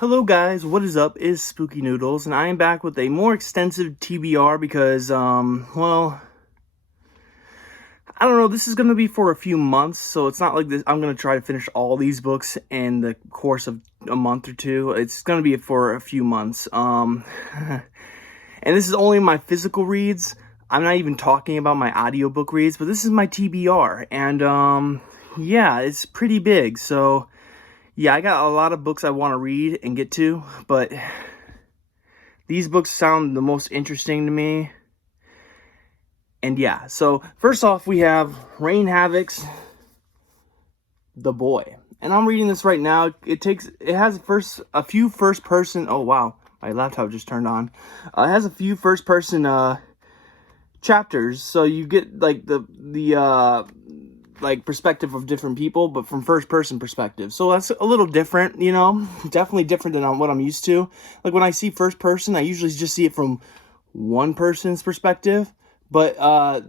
Hello guys, what is up? Is Spooky Noodles, and I am back with a more extensive TBR because, well, I don't know, this is going to be for a few months, so it's not like this. I'm going to try to finish all these books in the course of a month or two. It's going to be for a few months, and this is only my physical reads. I'm not even talking about my audiobook reads, but this is my TBR, and, yeah, it's pretty big, so yeah, I got a lot of books I want to read and get to, but these books sound the most interesting to me. And yeah, so first off, we have Rain Havoc's The Boy. And I'm reading this right now. It has a few first person. Oh wow, my laptop just turned on. It has a few first person chapters, so you get like the like perspective of different people, but from first person perspective. So that's a little different, you know, definitely different than what I'm used to. Like when I see first person, I usually just see it from one person's perspective. But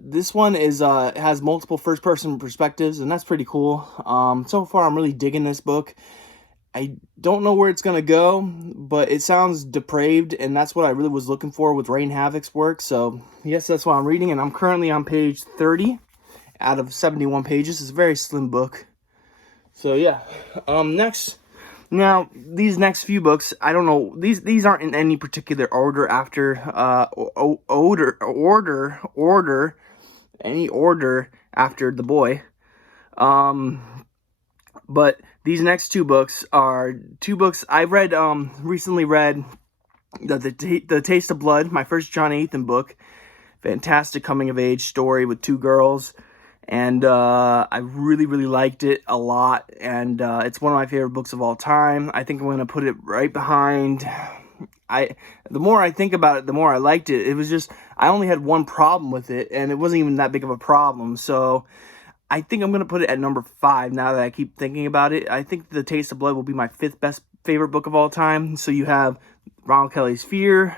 this one has multiple first person perspectives, and that's pretty cool. So far I'm really digging this book. I don't know where it's gonna go, but it sounds depraved, and that's what I really was looking for with Rain Havoc's work. So yes, that's what I'm reading, and I'm currently on page 30 out of 71 pages. It's a very slim book. So yeah. Next, now these next few books, I don't know. These aren't in any particular order after any order after The Boy. But these next two books are two books I read. Recently read the Taste of Blood, my first John Nathan book. Fantastic coming of age story with two girls. And I really liked it a lot, and it's one of my favorite books of all time. I think I'm going to put it right behind. The more I think about it, the more I liked it. It was just, I only had one problem with it, and it wasn't even that big of a problem. So I think I'm going to put it at number 5 now that I keep thinking about it. I think The Taste of Blood will be my 5th best favorite book of all time. So you have Ronald Kelly's Fear,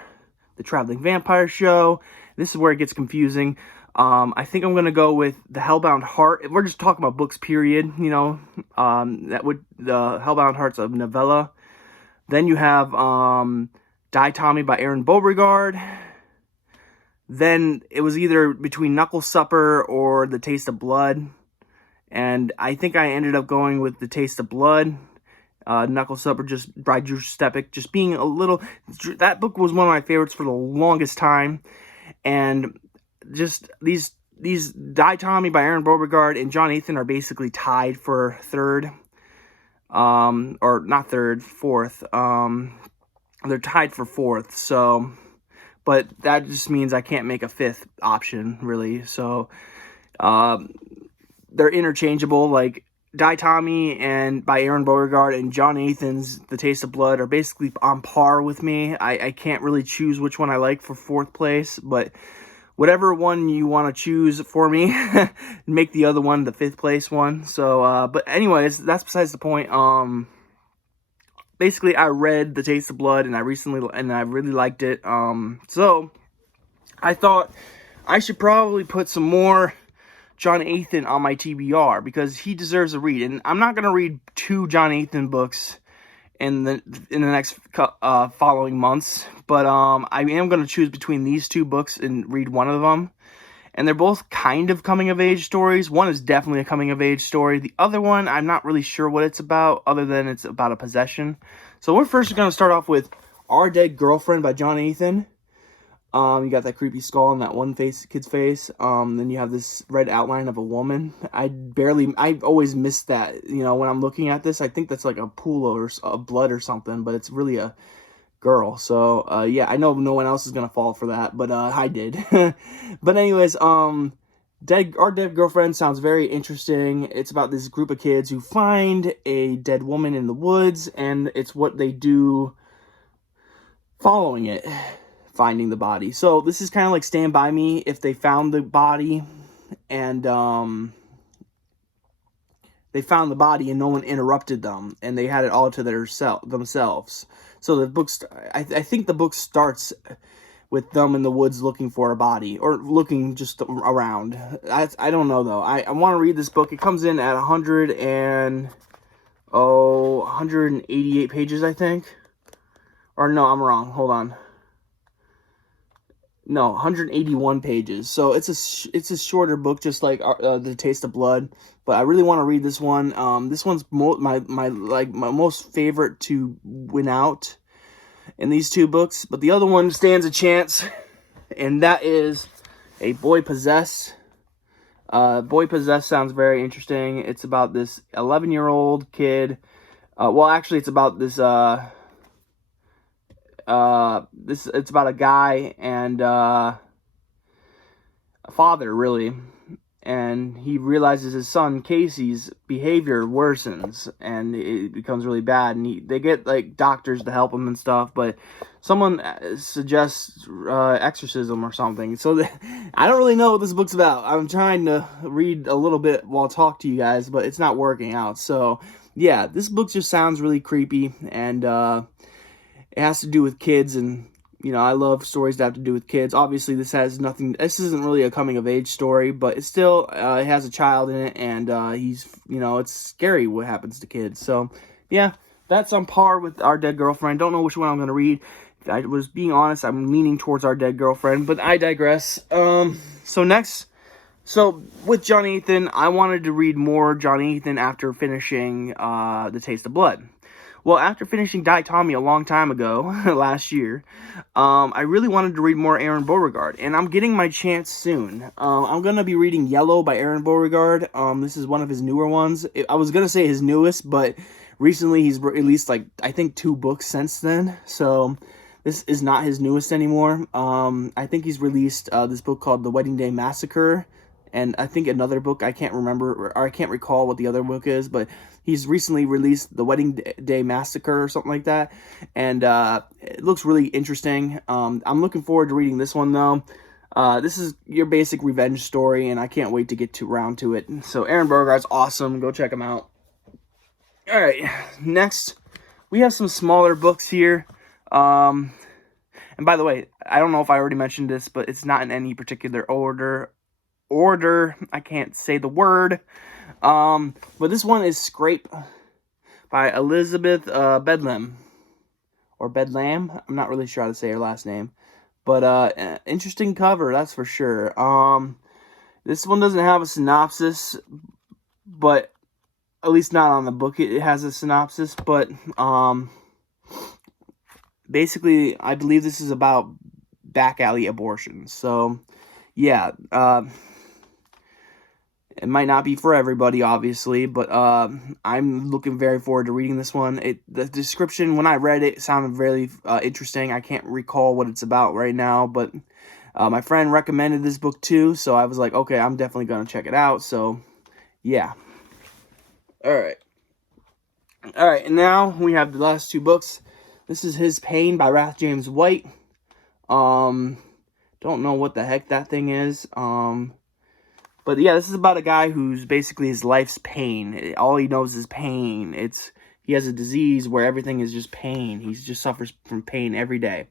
The Traveling Vampire Show. This is where it gets confusing. I think I'm going to go with The Hellbound Heart. If we're just talking about books, period, you know, the Hellbound Heart's a novella. Then you have Die Tommy by Aaron Beauregard. Then it was either between Knuckle Supper or The Taste of Blood. And I think I ended up going with The Taste of Blood. Knuckle Supper just by Drew Stepek, just being a little... That book was one of my favorites for the longest time. And just these Die Tommy by Aaron Beauregard and John Nathan are basically tied for third, or not third, fourth. They're tied for fourth. So, but that just means I can't make a 5th option really. So, they're interchangeable. Like Die Tommy and by Aaron Beauregard and John Nathan's The Taste of Blood are basically on par with me. I can't really choose which one I like for 4th place, but whatever one you want to choose for me, make the other one the 5th place one. So, but anyways, that's besides the point. Basically, I read The Taste of Blood, and I really liked it. So I thought I should probably put some more John Nathan on my TBR because he deserves a read. And I'm not gonna read 2 John Nathan books in the next following months, but I am going to choose between these 2 books and read one of them, and they're both kind of coming of age stories. One is definitely a coming of age story. The other one, I'm not really sure what it's about, other than it's about a possession. So we're first going to start off with Our Dead Girlfriend by John Nathan. You got that creepy skull on that one kid's face. Then you have this red outline of a woman. I always miss that, you know, when I'm looking at this. I think that's like a pool of blood or something, but it's really a girl. So, yeah, I know no one else is going to fall for that, but I did. But anyways, Our Dead Girlfriend sounds very interesting. It's about this group of kids who find a dead woman in the woods, and it's what they do following it. Finding the body. So this is kind of like Stand By Me if they found the body and they found the body and no one interrupted them and they had it all to themselves. So the book, I think the book starts with them in the woods looking for a body or looking just around. I don't know though. I want to read this book. It comes in at 188 pages, I think. Or no, I'm wrong. Hold on. No, 181 pages. So it's a shorter book, just like The Taste of Blood. But I really want to read this one. This one's my most favorite to win out in these two books. But the other one stands a chance, and that is A Boy Possessed. Boy Possessed sounds very interesting. It's about this 11-year-old kid. Well, actually, it's about this. It's about a guy and a father, really, and he realizes his son Casey's behavior worsens and it becomes really bad, and they get like doctors to help him and stuff, but someone suggests exorcism or something. So I don't really know what this book's about. I'm trying to read a little bit while I talk to you guys, but it's not working out. So yeah, this book just sounds really creepy, and it has to do with kids, and I love stories that have to do with kids. Obviously, this isn't really a coming of age story, but it still it has a child in it, and it's scary what happens to kids. So yeah, that's on par with Our Dead Girlfriend. Don't know which one I'm going to read. If I was being honest, I'm leaning towards Our Dead Girlfriend, but I digress. So with John Ethan, I wanted to read more John Ethan after finishing The Taste of Blood. Well, after finishing Die Tommy a long time ago, last year, I really wanted to read more Aaron Beauregard, and I'm getting my chance soon. I'm going to be reading Yellow by Aaron Beauregard. This is one of his newer ones. I was going to say his newest, but recently he's released, I think 2 books since then, so this is not his newest anymore. I think he's released this book called The Wedding Day Massacre, and I think another book, I can't remember, or I can't recall what the other book is, but he's recently released The Wedding Day Massacre or something like that, and it looks really interesting. I'm looking forward to reading this one, though. This is your basic revenge story, and I can't wait to get around to it. So Aaron Beauregard's awesome. Go check him out. All right, next, we have some smaller books here. And by the way, I don't know if I already mentioned this, but it's not in any particular order. I can't say the word. But this one is Scrape by Elizabeth Bedlam. Or Bedlam. I'm not really sure how to say her last name. But interesting cover, that's for sure. This one doesn't have a synopsis, but at least not on the book it has a synopsis. But basically, I believe this is about back alley abortions. So yeah, it might not be for everybody, obviously, but I'm looking very forward to reading this one. The description, when I read it, sounded very interesting. I can't recall what it's about right now, but my friend recommended this book too, so I was like, okay, I'm definitely going to check it out. So, yeah. All right, and now we have the last 2 books. This is His Pain by Wrath James White. Don't know what the heck that thing is. But yeah, this is about a guy who's basically his life's pain. All he knows is pain. He has a disease where everything is just pain. He just suffers from pain every day.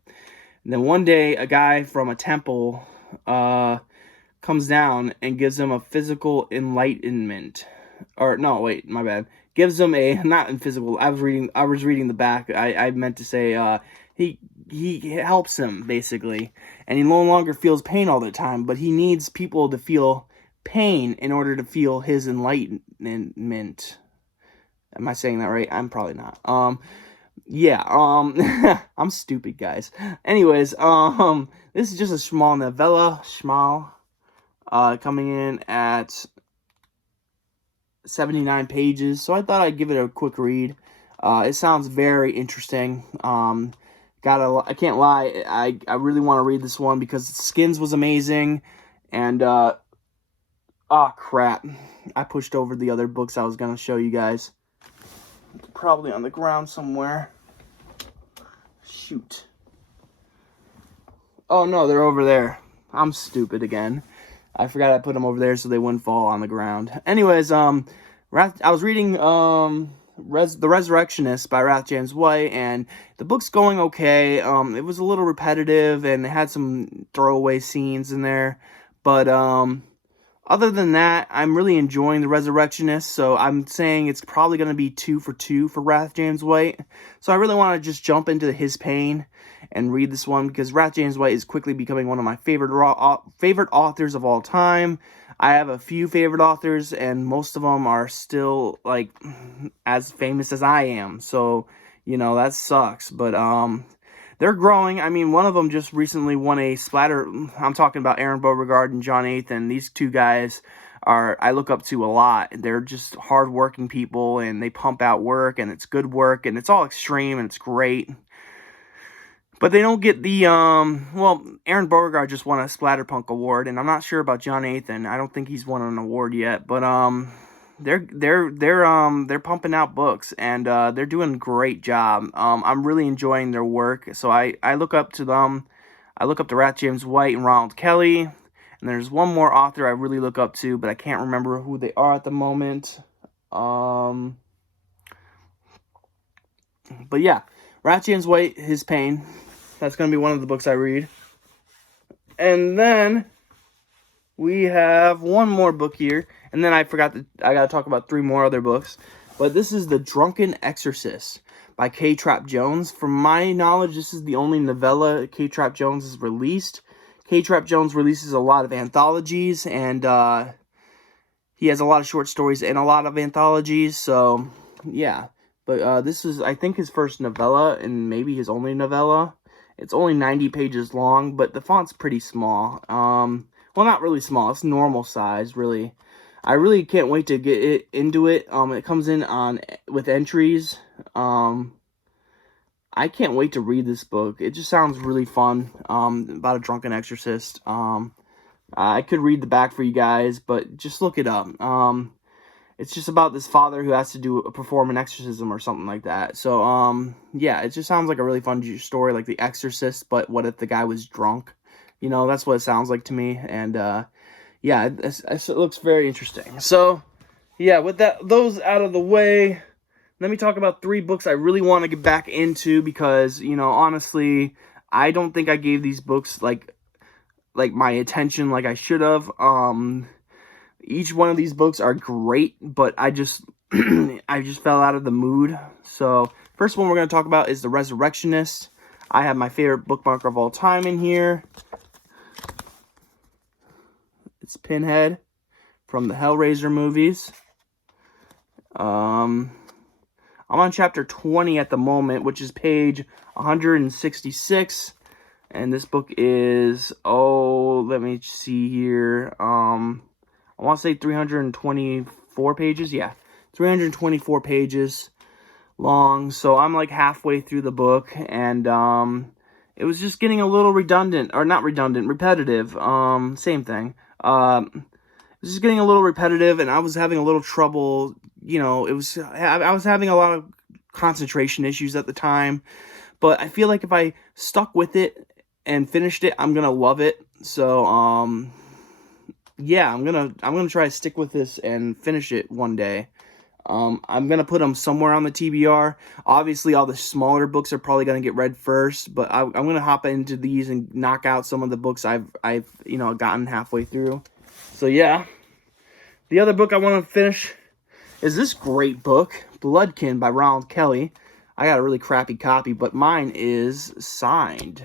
And then one day, a guy from a temple comes down and gives him a physical enlightenment. Or no, wait, my bad. Gives him not in physical. I was reading the back. I meant to say he helps him basically, and he no longer feels pain all the time. But he needs people to feel pain in order to feel his enlightenment. Am I saying that right? I'm probably not. Yeah, I'm stupid, guys. Anyways, this is just a small novella, coming in at 79 pages, so I thought I'd give it a quick read. It sounds very interesting. I can't lie, I really want to read this one because Skins was amazing, and crap, I pushed over the other books I was gonna show you guys. Probably on the ground somewhere. Shoot. Oh no, they're over there. I'm stupid again. I forgot I put them over there so they wouldn't fall on the ground. Anyways, I was reading The Resurrectionist by Wrath James White, and the book's going okay. It was a little repetitive, and it had some throwaway scenes in there, but Other than that, I'm really enjoying The Resurrectionist, so I'm saying it's probably going to be 2 for 2 for Wrath James White. So I really want to just jump into his pain and read this one, because Wrath James White is quickly becoming one of my favorite authors of all time. I have a few favorite authors, and most of them are still, like, as famous as I am. So, you know, that sucks. But, they're growing. I mean, one of them just recently won a splatter. I'm talking about Aaron Beauregard and John Nathan. These two guys I look up to a lot. They're just hardworking people, and they pump out work, and it's good work, and it's all extreme, and it's great. But they don't get the, well, Aaron Beauregard just won a Splatterpunk award, and I'm not sure about John Nathan. I don't think he's won an award yet, but, they're pumping out books, and they're doing a great job. I'm really enjoying their work, so I look up to them. I look up to Wrath James White and Ronald Kelly, and there's one more author I really look up to, but I can't remember who they are at the moment. But yeah, Wrath James White, His Pain. That's going to be one of the books I read. And then we have one more book here. And then I got to talk about 3 more other books. But this is The Drunken Exorcist by K. Trap Jones. From my knowledge, this is the only novella K. Trap Jones has released. K. Trap Jones releases a lot of anthologies, and he has a lot of short stories and a lot of anthologies. So, yeah. But this is, I think, his first novella, and maybe his only novella. It's only 90 pages long, but the font's pretty small. Well, not really small. It's normal size, really. I really can't wait to get into it. It comes in with entries. I can't wait to read this book. It just sounds really fun. About a drunken exorcist. I could read the back for you guys, but just look it up. It's just about this father who has to perform an exorcism or something like that. So, yeah, it just sounds like a really fun story, like The Exorcist, but what if the guy was drunk? You know, that's what it sounds like to me, and, yeah, it looks very interesting. So, yeah, with those out of the way, let me talk about 3 books I really want to get back into, because, you know, honestly, I don't think I gave these books, like my attention like I should have. Each one of these books are great, but I just fell out of the mood. So, first one we're going to talk about is The Resurrectionist. I have my favorite bookmark of all time in here. It's Pinhead from the Hellraiser movies. I'm on chapter 20 at the moment, which is page 166. And this book is, let me see here. I want to say 324 pages. Yeah, 324 pages long. So I'm like halfway through the book, and it was just getting a little redundant, or not redundant, repetitive. Same thing. It was just getting a little repetitive, and I was having a little trouble. You know, I was having a lot of concentration issues at the time, but I feel like if I stuck with it and finished it, I'm gonna love it. So, yeah, I'm gonna try to stick with this and finish it one day. I'm gonna put them somewhere on the TBR. Obviously, all the smaller books are probably gonna get read first, but I'm gonna hop into these and knock out some of the books I've gotten halfway through. So yeah, the other book I want to finish is this great book, Bloodkin by Ronald Kelly. I got a really crappy copy, but mine is signed.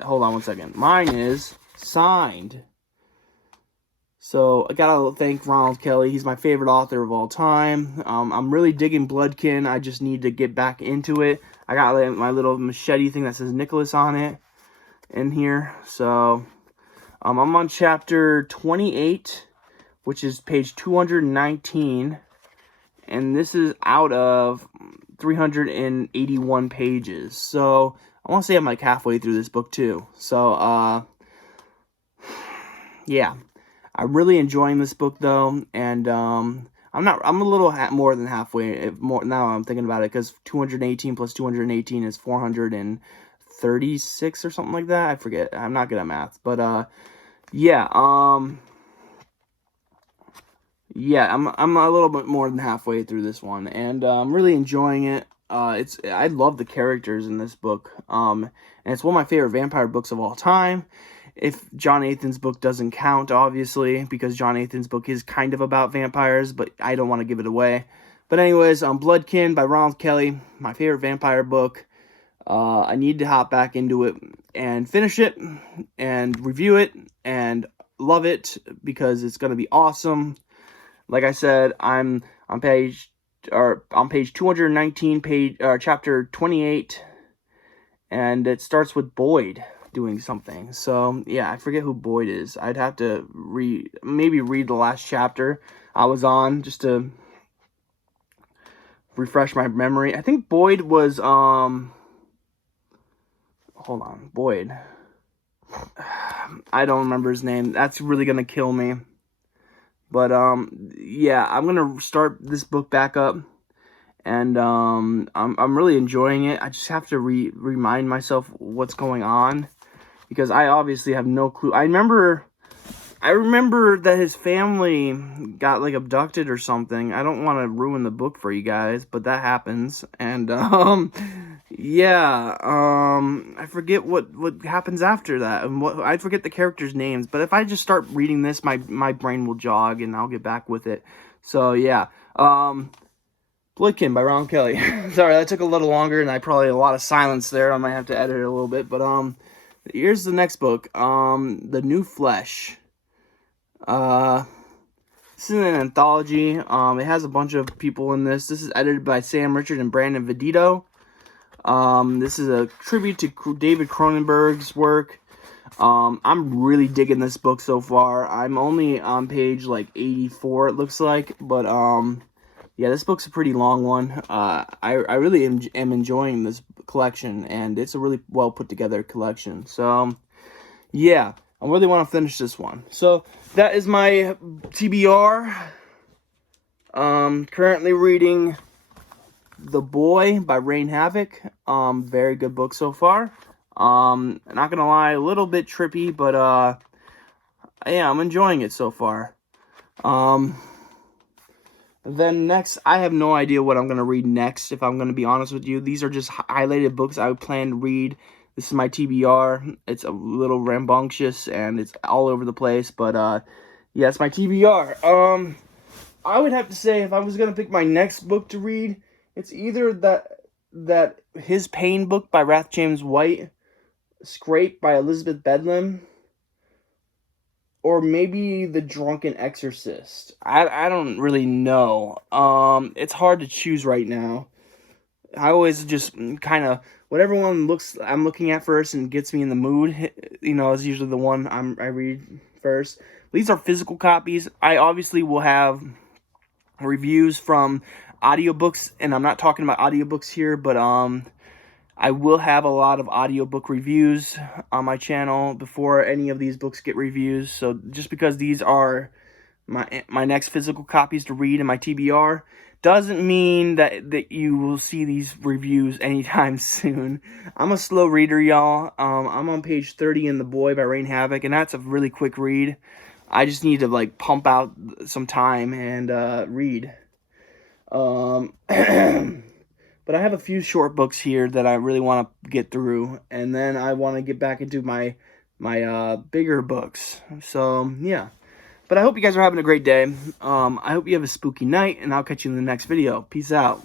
Hold on one second. Mine is signed. So I gotta thank Ronald Kelly. He's my favorite author of all time. I'm really digging Bloodkin. I just need to get back into it. I got my little machete thing that says Nicholas on it in here. So I'm on chapter 28, which is page 219. And this is out of 381 pages. So I want to say I'm like halfway through this book too. So, yeah. I'm really enjoying this book though, and I'm a little more than halfway. Now I'm thinking about it, because 218 plus 218 is 436 or something like that. I forget. I'm not good at math, but yeah. Yeah, I'm a little bit more than halfway through this one, and I'm really enjoying it. I love the characters in this book. And it's one of my favorite vampire books of all time. if John Nathan's book doesn't count, obviously, because John Nathan's book is kind of about vampires, but I don't want to give it away. But anyways, Bloodkin by Ronald Kelly, my favorite vampire book. I need to hop back into it and finish it and review it and love it because it's going to be awesome. Like I said, I'm on page 219, chapter 28, and it starts with Boyd doing something. So yeah, I forget who Boyd is. I'd have to maybe read the last chapter I was on just to refresh my memory. I think Boyd was hold on, Boyd. I don't remember his name. That's really gonna kill me. But yeah, I'm gonna start this book back up, and I'm really enjoying it. I just have to remind myself what's going on, because I obviously have no clue. I remember that his family got like abducted or something. I don't want to ruin the book for you guys, but that happens. And yeah, I forget what happens after that, and I forget the characters' names. But if I just start reading this, my brain will jog, and I'll get back with it. So yeah, Bloodkin by Ron Kelly. Sorry, that took a little longer, and I probably had a lot of silence there. I might have to edit it a little bit, but here's the next book, The New Flesh. This is an anthology. It has a bunch of people in this. This is edited by Sam Richard and Brandon Vedito. This is a tribute to David Cronenberg's work. I'm really digging this book so far. I'm only on page like 84, it looks like, but yeah, this book's a pretty long one. I really am enjoying this collection, and it's a really well put together collection. So yeah, I really want to finish this one. So that is my TBR. Currently reading The Boy by Rain Havoc. Very good book so far. Not gonna lie, a little bit trippy, but yeah, I'm enjoying it so far. Then next, I have no idea what I'm gonna read next, if I'm gonna be honest with you. These are just highlighted books I plan to read. This is my TBR. It's a little rambunctious and it's all over the place, but yeah, it's my TBR. I would have to say, if I was gonna pick my next book to read, it's either that His Pain book by Wrath James White, Scrape by Elizabeth Bedlam, or maybe The Drunken Exorcist. I don't really know. It's hard to choose right now. I always just kind of, whatever one I'm looking at first and gets me in the mood, you know, is usually the one I read first. These are physical copies. I obviously will have reviews from audiobooks, and I'm not talking about audiobooks here, but I will have a lot of audiobook reviews on my channel before any of these books get reviews. So just because these are my next physical copies to read in my TBR doesn't mean that you will see these reviews anytime soon. I'm a slow reader, y'all. I'm on page 30 in The Boy by Rain Havoc, and that's a really quick read. I just need to like pump out some time and read. But I have a few short books here that I really want to get through, and then I want to get back into my bigger books. So yeah. But I hope you guys are having a great day. I hope you have a spooky night, and I'll catch you in the next video. Peace out.